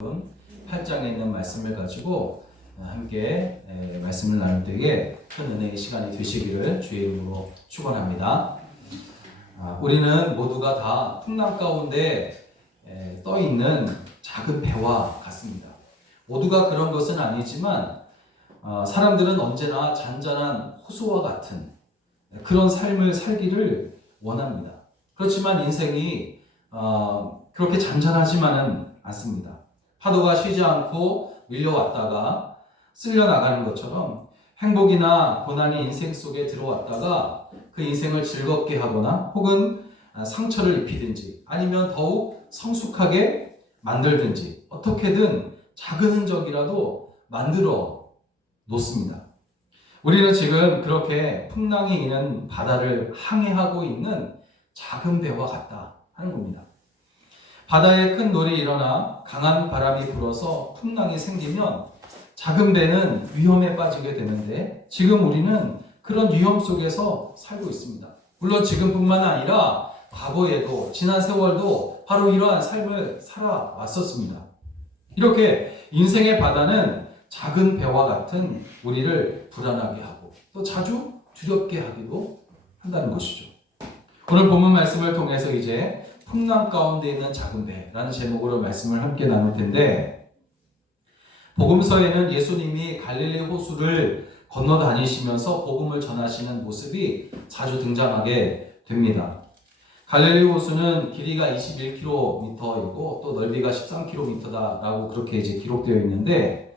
8장에 있는 말씀을 가지고 함께 말씀을 나눌 때에 큰 은혜의 시간이 되시기를 주의 이름으로 축원합니다. 우리는 모두가 다 풍랑 가운데 떠 있는 작은 배와 같습니다. 모두가 그런 것은 아니지만 사람들은 언제나 잔잔한 호수와 같은 그런 삶을 살기를 원합니다. 그렇지만 인생이 그렇게 잔잔하지만은 않습니다. 파도가 쉬지 않고 밀려왔다가 쓸려나가는 것처럼 행복이나 고난이 인생 속에 들어왔다가 그 인생을 즐겁게 하거나 혹은 상처를 입히든지 아니면 더욱 성숙하게 만들든지 어떻게든 작은 흔적이라도 만들어 놓습니다. 우리는 지금 그렇게 풍랑이 있는 바다를 항해하고 있는 작은 배와 같다 하는 겁니다. 바다에 큰 놀이 일어나 강한 바람이 불어서 풍랑이 생기면 작은 배는 위험에 빠지게 되는데 지금 우리는 그런 위험 속에서 살고 있습니다. 물론 지금뿐만 아니라 과거에도 지난 세월도 바로 이러한 삶을 살아왔었습니다. 이렇게 인생의 바다는 작은 배와 같은 우리를 불안하게 하고 또 자주 두렵게 하기도 한다는 것이죠. 오늘 본문 말씀을 통해서 이제 풍랑 가운데 있는 작은 배라는 제목으로 말씀을 함께 나눌 텐데, 복음서에는 예수님이 갈릴리 호수를 건너 다니시면서 복음을 전하시는 모습이 자주 등장하게 됩니다. 갈릴리 호수는 길이가 21km이고 또 넓이가 13km다라고 그렇게 이제 기록되어 있는데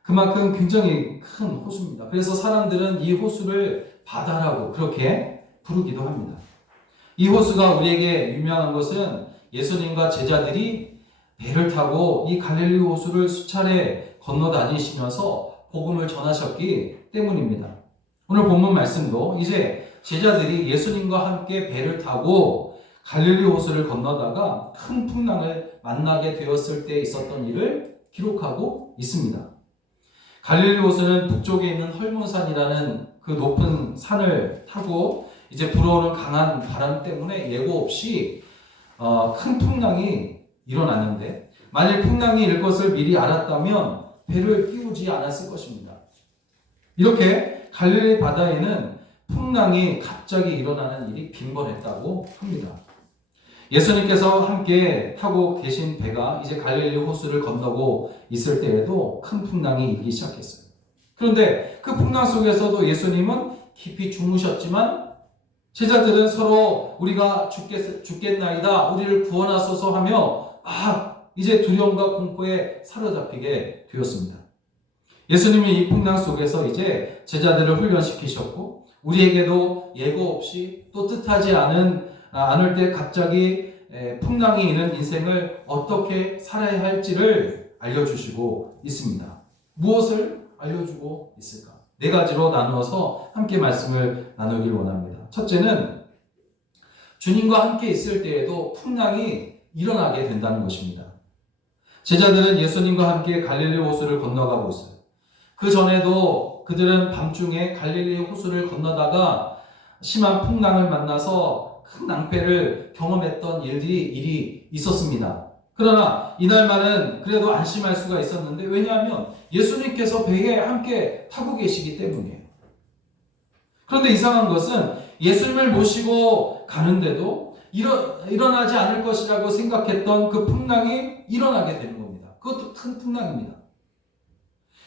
그만큼 굉장히 큰 호수입니다. 그래서 사람들은 이 호수를 바다라고 그렇게 부르기도 합니다. 이 호수가 우리에게 유명한 것은 예수님과 제자들이 배를 타고 이 갈릴리 호수를 수차례 건너 다니시면서 복음을 전하셨기 때문입니다. 오늘 본문 말씀도 이제 제자들이 예수님과 함께 배를 타고 갈릴리 호수를 건너다가 큰 풍랑을 만나게 되었을 때 있었던 일을 기록하고 있습니다. 갈릴리 호수는 북쪽에 있는 헐몬산이라는 그 높은 산을 타고 이제 불어오는 강한 바람 때문에 예고 없이 큰 풍랑이 일어났는데 만일 풍랑이 일 것을 미리 알았다면 배를 띄우지 않았을 것입니다. 이렇게 갈릴리 바다에는 풍랑이 갑자기 일어나는 일이 빈번했다고 합니다. 예수님께서 함께 타고 계신 배가 이제 갈릴리 호수를 건너고 있을 때에도 큰 풍랑이 일기 시작했어요. 그런데 그 풍랑 속에서도 예수님은 깊이 주무셨지만 제자들은 서로 우리가 죽겠나이다 우리를 구원하소서 하며 이제 두려움과 공포에 사로잡히게 되었습니다. 예수님이 이 풍랑 속에서 이제 제자들을 훈련시키셨고 우리에게도 예고 없이 또 뜻하지 않을 때 갑자기 풍랑이 있는 인생을 어떻게 살아야 할지를 알려주시고 있습니다. 무엇을 알려주고 있을까? 네 가지로 나누어서 함께 말씀을 나누길 원합니다. 첫째는 주님과 함께 있을 때에도 풍랑이 일어나게 된다는 것입니다. 제자들은 예수님과 함께 갈릴리 호수를 건너가고 있어요. 그 전에도 그들은 밤중에 갈릴리 호수를 건너다가 심한 풍랑을 만나서 큰 낭패를 경험했던 일이 있었습니다. 그러나 이날만은 그래도 안심할 수가 있었는데 왜냐하면 예수님께서 배에 함께 타고 계시기 때문이에요. 그런데 이상한 것은 예수님을 모시고 가는데도 일어나지 않을 것이라고 생각했던 그 풍랑이 일어나게 되는 겁니다. 그것도 큰 풍랑입니다.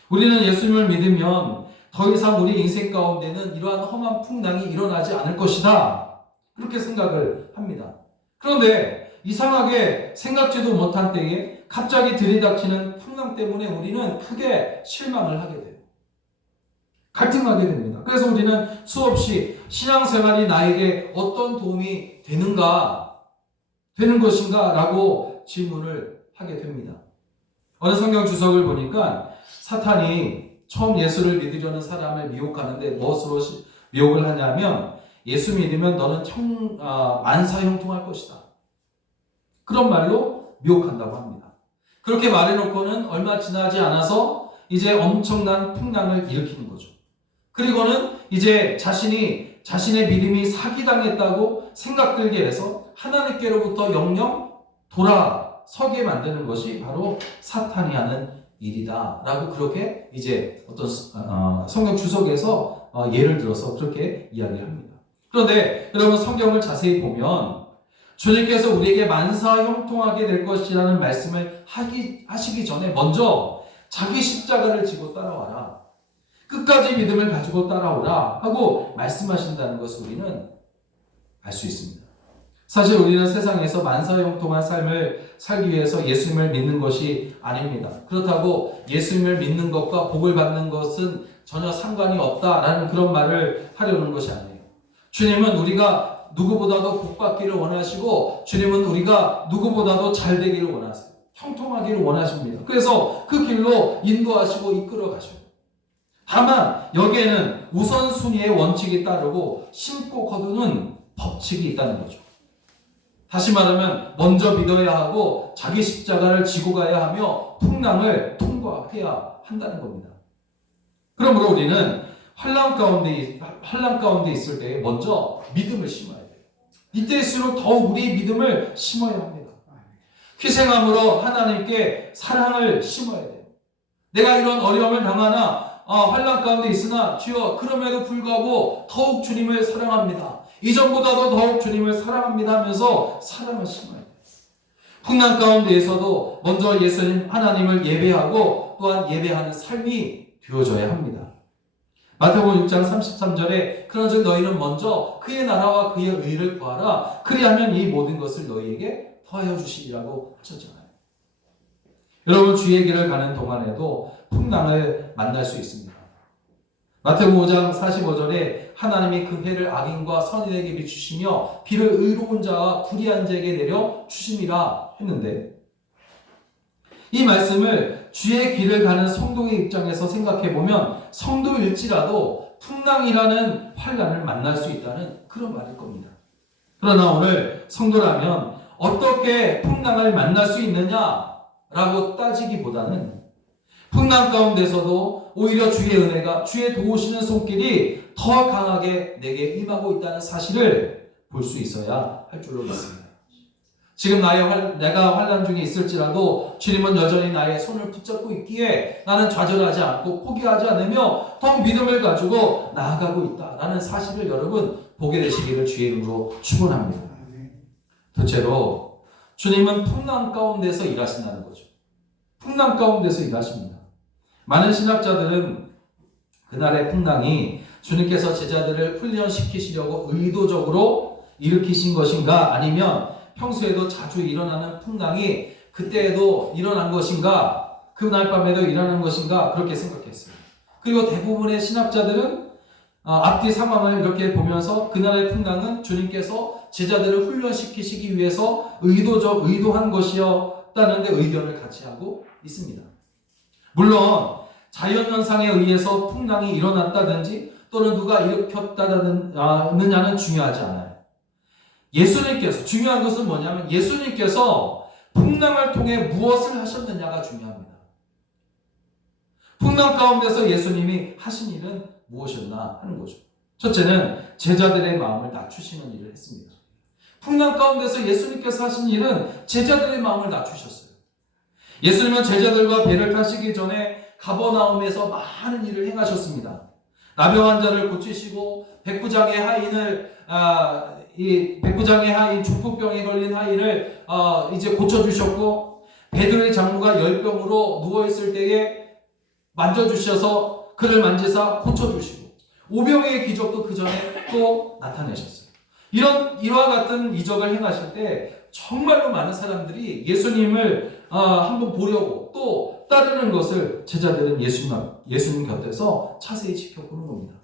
우리는 예수님을 믿으면 더 이상 우리 인생 가운데는 이러한 험한 풍랑이 일어나지 않을 것이다. 그렇게 생각을 합니다. 그런데 이상하게 생각지도 못한 때에 갑자기 들이닥치는 풍랑 때문에 우리는 크게 실망을 하게 돼요. 갈등하게 됩니다. 그래서 우리는 수없이 신앙생활이 나에게 어떤 도움이 되는 것인가 라고 질문을 하게 됩니다. 어느 성경 주석을 보니까 사탄이 처음 예수를 믿으려는 사람을 미혹하는데 무엇으로 미혹을 하냐면 예수 믿으면 너는 만사형통할 것이다. 그런 말로 미혹한다고 합니다. 그렇게 말해놓고는 얼마 지나지 않아서 이제 엄청난 풍랑을 일으키는 거죠. 그리고는 이제 자신의 믿음이 사기당했다고 생각들게 해서 하나님께로부터 영영 서게 만드는 것이 바로 사탄이 하는 일이다라고 그렇게 이제 어떤 성경 주석에서 예를 들어서 그렇게 이야기를 합니다. 그런데 여러분 성경을 자세히 보면 주님께서 우리에게 만사 형통하게 될 것이라는 말씀을 하시기 전에 먼저 자기 십자가를 지고 따라와라. 끝까지 믿음을 가지고 따라오라 하고 말씀하신다는 것을 우리는 알 수 있습니다. 사실 우리는 세상에서 만사형통한 삶을 살기 위해서 예수님을 믿는 것이 아닙니다. 그렇다고 예수님을 믿는 것과 복을 받는 것은 전혀 상관이 없다라는 그런 말을 하려는 것이 아니에요. 주님은 우리가 누구보다도 복받기를 원하시고 주님은 우리가 누구보다도 잘 되기를 원하세요. 형통하기를 원하십니다. 그래서 그 길로 인도하시고 이끌어 가시고, 다만 여기에는 우선순위의 원칙이 따르고 심고 거두는 법칙이 있다는 거죠. 다시 말하면 먼저 믿어야 하고 자기 십자가를 지고 가야 하며 풍랑을 통과해야 한다는 겁니다. 그러므로 우리는 환난 가운데 있을 때 먼저 믿음을 심어야 돼요. 이때일수록 더욱 우리의 믿음을 심어야 합니다. 희생함으로 하나님께 사랑을 심어야 돼요. 내가 이런 어려움을 당하나 환난 가운데 있으나 주여 그럼에도 불구하고 더욱 주님을 사랑합니다. 이전보다도 더욱 주님을 사랑합니다 하면서 사랑을 심어야 돼요. 풍랑 가운데에서도 먼저 예수님 하나님을 예배하고 또한 예배하는 삶이 되어져야 합니다. 마태복음 6장 33절에 그런즉 너희는 먼저 그의 나라와 그의 의를 구하라. 그리하면 이 모든 것을 너희에게 더하여 주시리라고 하셨잖아요. 여러분 주의 길을 가는 동안에도 풍랑을 만날 수 있습니다. 마태복음 5장 45절에 하나님이 그 해를 악인과 선인에게 비추시며 비를 의로운 자와 불의한 자에게 내려 주심이라 했는데, 이 말씀을 주의 길을 가는 성도의 입장에서 생각해보면 성도일지라도 풍랑이라는 환난을 만날 수 있다는 그런 말일 겁니다. 그러나 오늘 성도라면 어떻게 풍랑을 만날 수 있느냐라고 따지기보다는 풍랑 가운데서도 오히려 주의 은혜가, 주의 도우시는 손길이 더 강하게 내게 임하고 있다는 사실을 볼 수 있어야 할 줄로 믿습니다. 지금 내가 환난 중에 있을지라도 주님은 여전히 나의 손을 붙잡고 있기에 나는 좌절하지 않고 포기하지 않으며 더 믿음을 가지고 나아가고 있다라는 사실을 여러분 보게 되시기를 주의 이름으로 축원합니다. 둘째로 주님은 풍랑 가운데서 일하신다는 거죠. 풍랑 가운데서 일하십니다. 많은 신학자들은 그날의 풍랑이 주님께서 제자들을 훈련시키시려고 의도적으로 일으키신 것인가, 아니면 평소에도 자주 일어나는 풍랑이 그때에도 일어난 것인가, 그날 밤에도 일어난 것인가, 그렇게 생각했어요. 그리고 대부분의 신학자들은 앞뒤 상황을 이렇게 보면서 그날의 풍랑은 주님께서 제자들을 훈련시키시기 위해서 의도한 것이었다는 데 의견을 같이 하고 있습니다. 물론 자연현상에 의해서 풍랑이 일어났다든지 또는 누가 일으켰다느냐는 중요하지 않아요. 예수님께서, 중요한 것은 뭐냐면 예수님께서 풍랑을 통해 무엇을 하셨느냐가 중요합니다. 풍랑 가운데서 예수님이 하신 일은 무엇이었나 하는 거죠. 첫째는 제자들의 마음을 낮추시는 일을 했습니다. 풍랑 가운데서 예수님께서 하신 일은 제자들의 마음을 낮추셨어요. 예수님은 제자들과 배를 타시기 전에 가버나움에서 많은 일을 행하셨습니다. 나병 환자를 고치시고 백부장의 하인 중풍병에 걸린 하인을 이제 고쳐주셨고, 베드로의 장모가 열병으로 누워있을 때에 만져주셔서 그를 만지사 고쳐주시고, 오병이의 기적도 그 전에 또 나타내셨어요. 이와 같은 이적을 행하실 때 정말로 많은 사람들이 예수님을 한번 보려고 또 따르는 것을 제자들은 예수님 곁에서 자세히 지켜보는 겁니다.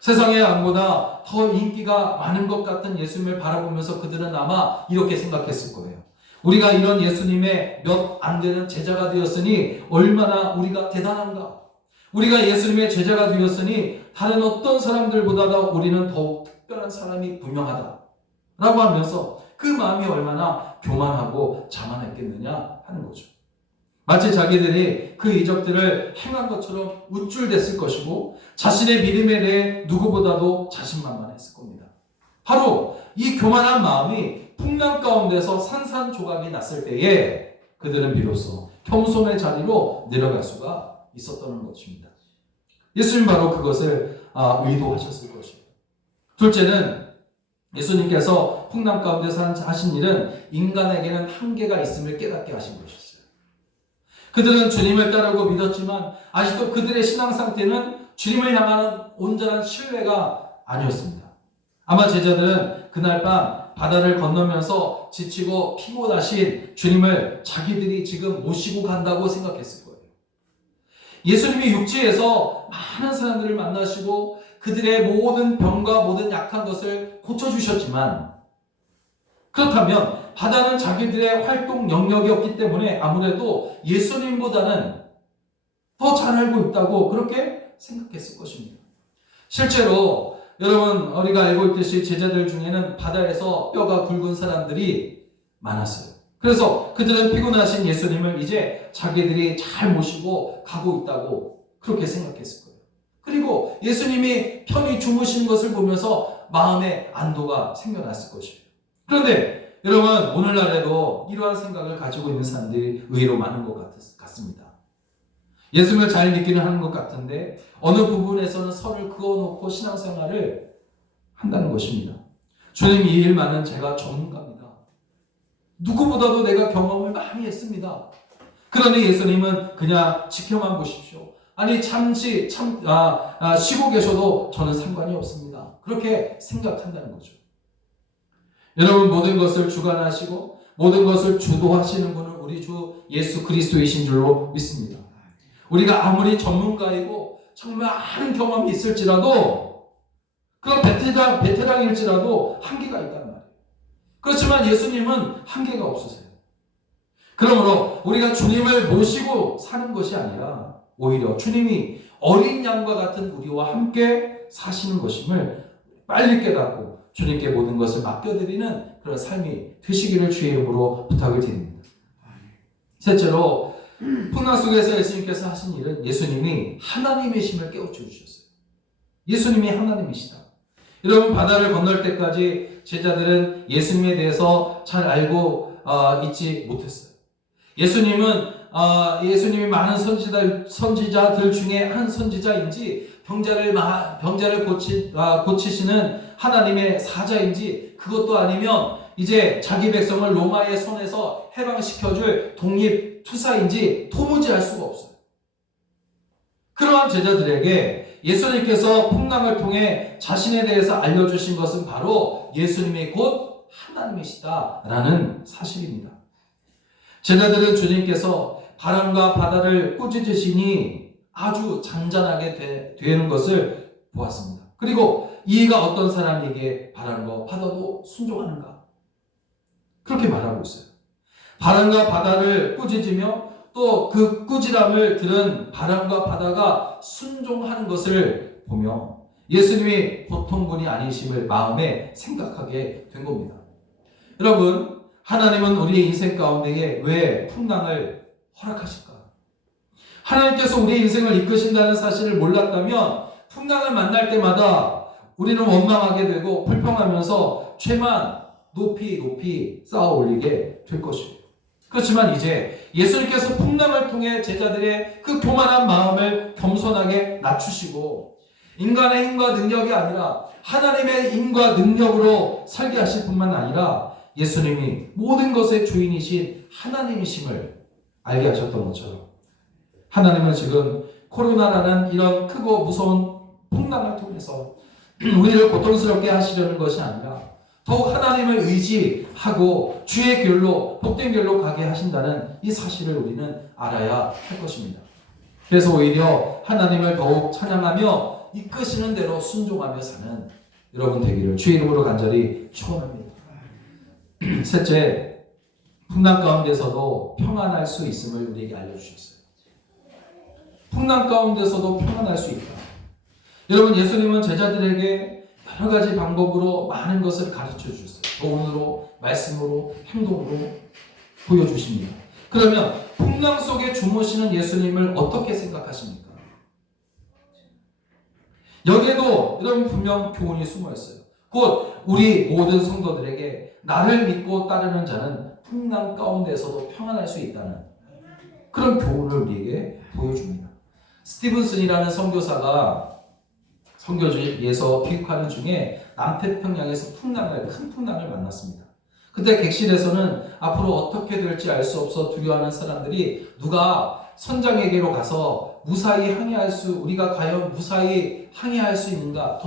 세상의 왕보다 더 인기가 많은 것 같은 예수님을 바라보면서 그들은 아마 이렇게 생각했을 거예요. 우리가 이런 예수님의 몇 안 되는 제자가 되었으니 얼마나 우리가 대단한가. 우리가 예수님의 제자가 되었으니 다른 어떤 사람들보다도 우리는 더욱 특별한 사람이 분명하다 라고 하면서 그 마음이 얼마나 교만하고 자만했겠느냐 하는 거죠. 마치 자기들이 그 이적들을 행한 것처럼 우쭐댔을 것이고 자신의 믿음에 대해 누구보다도 자신만만했을 겁니다. 바로 이 교만한 마음이 풍랑 가운데서 산산조각이 났을 때에 그들은 비로소 겸손의 자리로 내려갈 수가 있었던 것입니다. 예수님 바로 그것을 의도하셨을 것입니다. 둘째는 예수님께서 풍랑 가운데서 하신 일은 인간에게는 한계가 있음을 깨닫게 하신 것이었어요. 그들은 주님을 따르고 믿었지만 아직도 그들의 신앙 상태는 주님을 향하는 온전한 신뢰가 아니었습니다. 아마 제자들은 그날 밤 바다를 건너면서 지치고 피곤하신 주님을 자기들이 지금 모시고 간다고 생각했을 거예요. 예수님이 육지에서 많은 사람들을 만나시고 그들의 모든 병과 모든 약한 것을 고쳐주셨지만, 그렇다면 바다는 자기들의 활동 영역이었기 때문에 아무래도 예수님보다는 더 잘 알고 있다고 그렇게 생각했을 것입니다. 실제로 여러분, 우리가 알고 있듯이 제자들 중에는 바다에서 뼈가 굵은 사람들이 많았어요. 그래서 그들은 피곤하신 예수님을 이제 자기들이 잘 모시고 가고 있다고 그렇게 생각했을 거예요. 그리고 예수님이 편히 주무시는 것을 보면서 마음에 안도가 생겨났을 것이에요. 그런데 여러분, 오늘날에도 이러한 생각을 가지고 있는 사람들이 의외로 많은 것 같습니다. 예수님을 잘 믿기는 하는 것 같은데 어느 부분에서는 선을 그어놓고 신앙생활을 한다는 것입니다. 주님, 이 일만은 제가 전문가입니다. 누구보다도 내가 경험을 많이 했습니다. 그러니 예수님은 그냥 지켜만 보십시오. 아니, 잠시 쉬고 계셔도 저는 상관이 없습니다. 그렇게 생각한다는 거죠. 여러분, 모든 것을 주관하시고 모든 것을 주도하시는 분은 우리 주 예수 그리스도이신 줄로 믿습니다. 우리가 아무리 전문가이고 정말 많은 경험이 있을지라도, 그런 베테랑일지라도 한계가 있단 말이에요. 그렇지만 예수님은 한계가 없으세요. 그러므로 우리가 주님을 모시고 사는 것이 아니라 오히려 주님이 어린 양과 같은 우리와 함께 사시는 것임을 빨리 깨닫고 주님께 모든 것을 맡겨드리는 그런 삶이 되시기를 주의 이름으로 부탁을 드립니다. 셋째로, 풍랑 속에서 예수님께서 하신 일은 예수님이 하나님이심을 깨우쳐 주셨어요. 예수님이 하나님이시다. 여러분, 바다를 건널 때까지 제자들은 예수님에 대해서 잘 알고 있지 못했어요. 예수님이 많은 선지자들 중에 한 선지자인지, 병자를 고치시는 하나님의 사자인지, 그것도 아니면 이제 자기 백성을 로마의 손에서 해방시켜줄 독립투사인지 도무지 알 수가 없어요. 그러한 제자들에게 예수님께서 풍랑을 통해 자신에 대해서 알려주신 것은 바로 예수님이 곧 하나님이시다라는 사실입니다. 제자들은 주님께서 바람과 바다를 꾸짖으시니 아주 잔잔하게 되는 것을 보았습니다. 그리고 이가 어떤 사람에게 바람과 바다도 순종하는가? 그렇게 말하고 있어요. 바람과 바다를 꾸짖으며 또 그 꾸지람을 들은 바람과 바다가 순종하는 것을 보며 예수님이 보통 분이 아니심을 마음에 생각하게 된 겁니다. 여러분, 하나님은 우리의 인생 가운데에 왜 풍랑을 허락하실까? 하나님께서 우리의 인생을 이끄신다는 사실을 몰랐다면 풍랑을 만날 때마다 우리는 원망하게 되고 불평하면서 죄만 높이 쌓아 올리게 될 것입니다. 그렇지만 이제 예수님께서 풍랑을 통해 제자들의 그 교만한 마음을 겸손하게 낮추시고 인간의 힘과 능력이 아니라 하나님의 힘과 능력으로 살게 하실 뿐만 아니라 예수님이 모든 것의 주인이신 하나님이심을 알게 하셨던 것처럼 하나님은 지금 코로나라는 이런 크고 무서운 풍랑을 통해서 우리를 고통스럽게 하시려는 것이 아니라 더욱 하나님을 의지하고 주의 길로, 복된 길로 가게 하신다는 이 사실을 우리는 알아야 할 것입니다. 그래서 오히려 하나님을 더욱 찬양하며 이끄시는 대로 순종하며 사는 여러분 되기를 주의 이름으로 간절히 축원합니다. 셋째, 풍랑 가운데서도 평안할 수 있음을 우리에게 알려주셨어요. 풍랑 가운데서도 평안할 수 있다. 여러분, 예수님은 제자들에게 여러 가지 방법으로 많은 것을 가르쳐 주셨어요. 도움으로, 말씀으로, 행동으로 보여주십니다. 그러면 풍랑 속에 주무시는 예수님을 어떻게 생각하십니까? 여기에도 여러분 분명 교훈이 숨어 있어요. 곧 우리 모든 성도들에게 나를 믿고 따르는 자는 풍랑 가운데서도 평안할 수 있다는 그런 교훈을 우리에게 보여줍니다. 스티븐슨이라는 선교사가 선교지에서 비육하는 중에 남태평양에서 큰 풍랑을 만났습니다. 그때 객실에서는 앞으로 어떻게 될지 알 수 없어 두려워하는 사람들이 누가 선장에게로 가서 우리가 과연 무사히 항해할 수 있는가,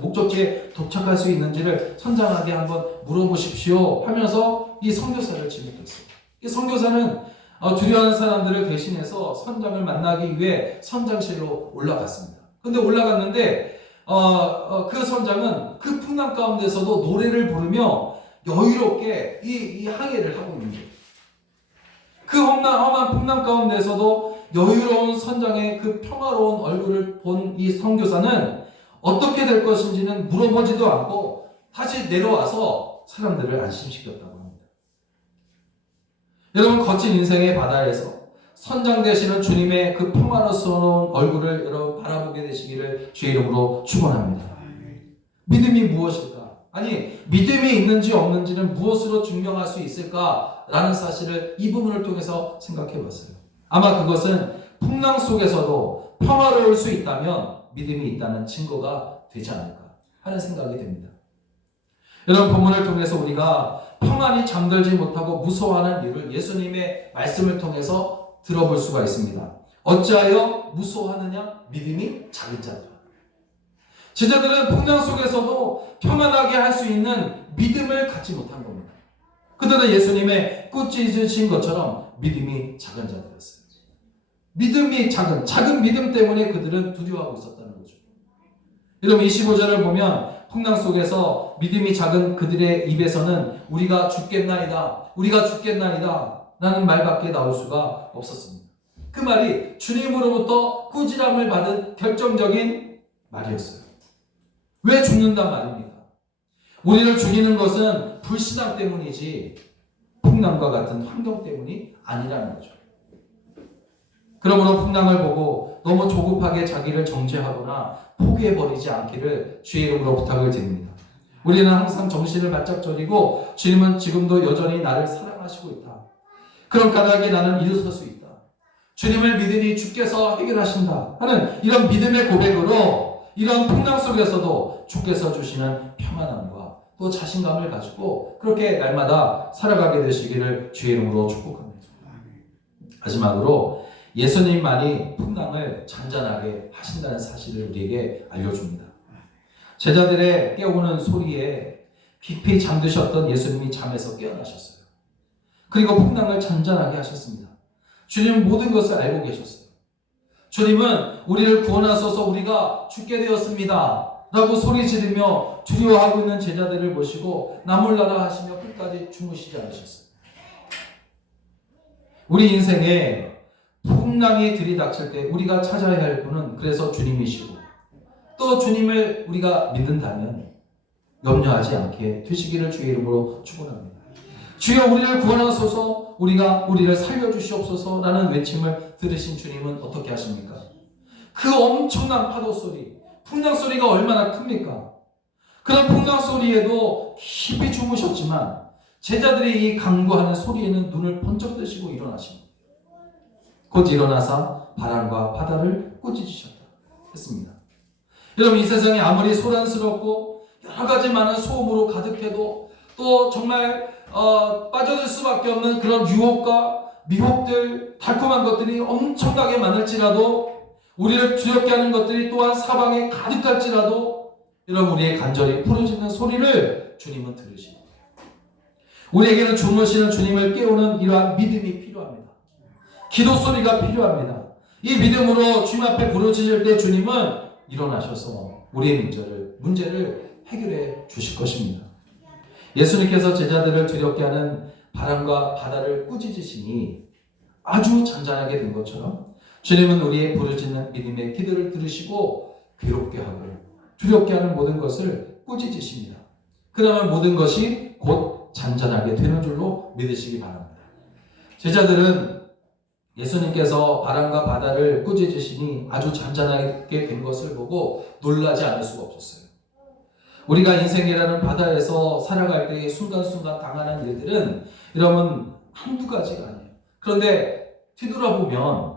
목적지에 도착할 수 있는지를 선장에게 한번 물어보십시오 하면서 이 선교사를 지목했어요. 이 선교사는 두려워하는 사람들을 대신해서 선장을 만나기 위해 선장실로 올라갔습니다. 근데 올라갔는데 그 선장은 그 풍랑 가운데서도 노래를 부르며 여유롭게 이 항해를 하고 있는 거예요. 그 험한 풍랑 가운데서도 여유로운 선장의 그 평화로운 얼굴을 본 이 선교사는 어떻게 될 것인지는 물어보지도 않고 다시 내려와서 사람들을 안심시켰다고 합니다. 여러분, 거친 인생의 바다에서 선장 되시는 주님의 그 평화로운 얼굴을 여러분 바라보게 되시기를 주의 이름으로 축원합니다. 믿음이 무엇일까? 아니, 믿음이 있는지 없는지는 무엇으로 증명할 수 있을까라는 사실을 이 부분을 통해서 생각해 봤어요. 아마 그것은 풍랑 속에서도 평화로울 수 있다면 믿음이 있다는 증거가 되지 않을까 하는 생각이 됩니다. 여러분, 본문을 통해서 우리가 평안히 잠들지 못하고 무서워하는 이유를 예수님의 말씀을 통해서 들어볼 수가 있습니다. 어찌하여 무서워하느냐? 믿음이 작은 자들. 제자들은 풍랑 속에서도 평안하게 할 수 있는 믿음을 갖지 못한 겁니다. 그들은 예수님의 꾸짖으신 것처럼 믿음이 작은 자들이었어요. 믿음이 작은 믿음 때문에 그들은 두려워하고 있었다는 거죠. 여러분, 25절을 보면 풍랑 속에서 믿음이 작은 그들의 입에서는 우리가 죽겠나이다 라는 말밖에 나올 수가 없었습니다. 그 말이 주님으로부터 꾸지람을 받은 결정적인 말이었어요. 왜 죽는단 말입니까? 우리를 죽이는 것은 불신앙 때문이지 풍랑과 같은 환경 때문이 아니라는 거죠. 그러므로 풍랑을 보고 너무 조급하게 자기를 정죄하거나 포기해버리지 않기를 주의 이름으로 부탁을 드립니다. 우리는 항상 정신을 바짝 차리고 주님은 지금도 여전히 나를 사랑하시고 있다. 그런 까닭에 나는 일어설 수 있다. 주님을 믿으니 주께서 해결하신다 하는 이런 믿음의 고백으로 이런 풍랑 속에서도 주께서 주시는 평안함과 또 자신감을 가지고 그렇게 날마다 살아가게 되시기를 주의 이름으로 축복합니다. 마지막으로 예수님만이 풍랑을 잔잔하게 하신다는 사실을 우리에게 알려줍니다. 제자들의 깨우는 소리에 깊이 잠드셨던 예수님이 잠에서 깨어나셨어요. 그리고 풍랑을 잔잔하게 하셨습니다. 주님은 모든 것을 알고 계셨어요. 주님은 우리를 구원하소서 우리가 죽게 되었습니다 라고 소리 지르며 두려워하고 있는 제자들을 보시고 나몰라라 하시며 끝까지 주무시지 않으셨어요. 우리 인생에 풍랑이 들이닥칠 때 우리가 찾아야 할 분은 그래서 주님이시고 또 주님을 우리가 믿는다면 염려하지 않게 되시기를 주의 이름으로 축원합니다. 주여 우리를 구원하소서 우리를 살려주시옵소서 라는 외침을 들으신 주님은 어떻게 하십니까? 그 엄청난 파도 소리, 풍랑 소리가 얼마나 큽니까? 그런 풍랑 소리에도 깊이 주무셨지만 제자들이 이 강구하는 소리에는 눈을 번쩍 뜨시고 일어나십니다. 곧 일어나서 바람과 바다를 꾸짖으셨다 했습니다. 여러분, 이 세상이 아무리 소란스럽고 여러 가지 많은 소음으로 가득해도 또 정말 빠져들 수밖에 없는 그런 유혹과 미혹들, 달콤한 것들이 엄청나게 많을지라도 우리를 두렵게 하는 것들이 또한 사방에 가득할지라도 여러분, 우리의 간절히 부르짖는 소리를 주님은 들으십니다. 우리에게는 주무시는 주님을 깨우는 이러한 믿음이 필요합니다. 기도 소리가 필요합니다. 이 믿음으로 주님 앞에 부르짖을 때 주님은 일어나셔서 우리의 문제를 해결해 주실 것입니다. 예수님께서 제자들을 두렵게 하는 바람과 바다를 꾸짖으시니 아주 잔잔하게 된 것처럼 주님은 우리의 부르짖는 믿음의 기도를 들으시고 괴롭게 하고 두렵게 하는 모든 것을 꾸짖으십니다. 그러면 모든 것이 곧 잔잔하게 되는 줄로 믿으시기 바랍니다. 제자들은 예수님께서 바람과 바다를 꾸짖으시니 아주 잔잔하게 된 것을 보고 놀라지 않을 수가 없었어요. 우리가 인생이라는 바다에서 살아갈 때의 순간순간 당하는 일들은 여러분 한두 가지가 아니에요. 그런데 뒤돌아보면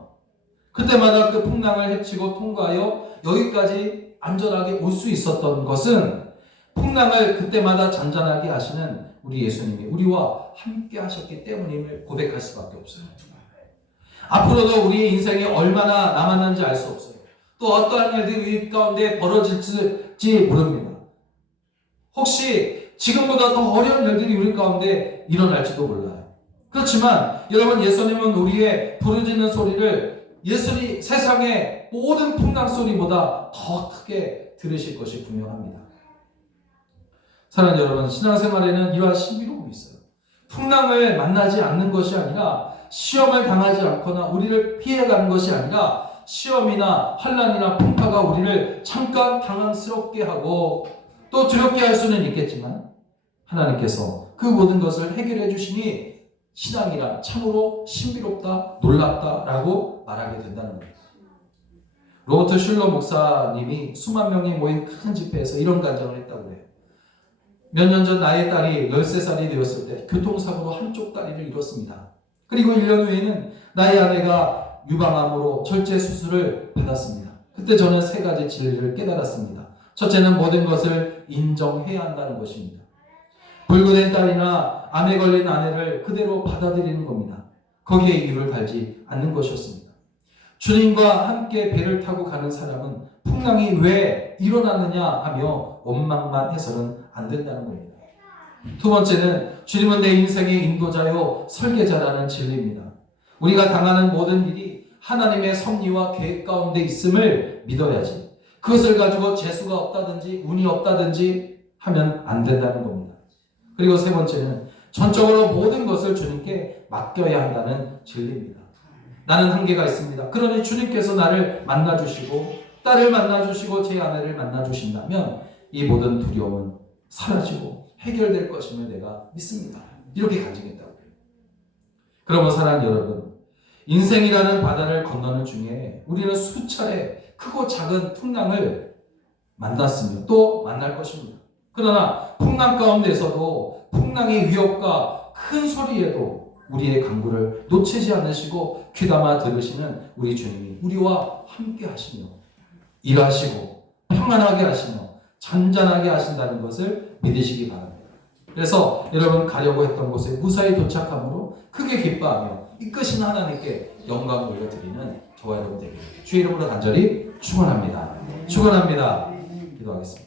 그때마다 그 풍랑을 헤치고 통과하여 여기까지 안전하게 올 수 있었던 것은 풍랑을 그때마다 잔잔하게 하시는 우리 예수님이 우리와 함께 하셨기 때문임을 고백할 수밖에 없어요. 앞으로도 우리의 인생이 얼마나 남았는지 알 수 없어요. 또 어떠한 일들이 우리 가운데 벌어질지 모릅니다. 혹시 지금보다 더 어려운 일들이 우리 가운데 일어날지도 몰라요. 그렇지만 여러분, 예수님은 우리의 부르짖는 소리를 세상의 모든 풍랑 소리보다 더 크게 들으실 것이 분명합니다. 사랑하는 여러분, 신앙생활에는 이러한 신비로움이 있어요. 풍랑을 만나지 않는 것이 아니라, 시험을 당하지 않거나 우리를 피해가는 것이 아니라, 시험이나 환난이나 풍파가 우리를 잠깐 당황스럽게 하고 또 두렵게 할 수는 있겠지만 하나님께서 그 모든 것을 해결해 주시니 신앙이란 참으로 신비롭다, 놀랍다라고 말하게 된다는 겁니다. 로버트 슐러 목사님이 수만 명이 모인 큰 집회에서 이런 간증을 했다고 해요. 몇 년 전 나의 딸이 13살이 되었을 때 교통사고로 한쪽 다리를 잃었습니다. 그리고 1년 후에는 나의 아내가 유방암으로 절제 수술을 받았습니다. 그때 저는 세 가지 진리를 깨달았습니다. 첫째는 모든 것을 인정해야 한다는 것입니다. 불구된 딸이나 암에 걸린 아내를 그대로 받아들이는 겁니다. 거기에 이유를 달지 않는 것이었습니다. 주님과 함께 배를 타고 가는 사람은 풍랑이 왜 일어났느냐 하며 원망만 해서는 안 된다는 겁니다. 두 번째는 주님은 내 인생의 인도자요 설계자라는 진리입니다. 우리가 당하는 모든 일이 하나님의 섭리와 계획 가운데 있음을 믿어야지, 그것을 가지고 재수가 없다든지 운이 없다든지 하면 안 된다는 겁니다. 그리고 세 번째는 전적으로 모든 것을 주님께 맡겨야 한다는 진리입니다. 나는 한계가 있습니다. 그러니 주님께서 나를 만나주시고 딸을 만나주시고 제 아내를 만나주신다면 이 모든 두려움은 사라지고 해결될 것임을 내가 믿습니다. 이렇게 간증했다고요. 그러면 사랑하는 여러분, 인생이라는 바다를 건너는 중에 우리는 수차례 크고 작은 풍랑을 만났으며 또 만날 것입니다. 그러나 풍랑 가운데서도 풍랑의 위협과 큰 소리에도 우리의 간구를 놓치지 않으시고 귀담아 들으시는 우리 주님이 우리와 함께 하시며 일하시고 평안하게 하시며 잔잔하게 하신다는 것을 믿으시기 바랍니다. 그래서 여러분 가려고 했던 곳에 무사히 도착함으로 크게 기뻐하며 이끄신 하나님께 영광 올려드리는 저와 여러분 되기를 주의 이름으로 간절히 축원합니다. 축원합니다. 기도하겠습니다.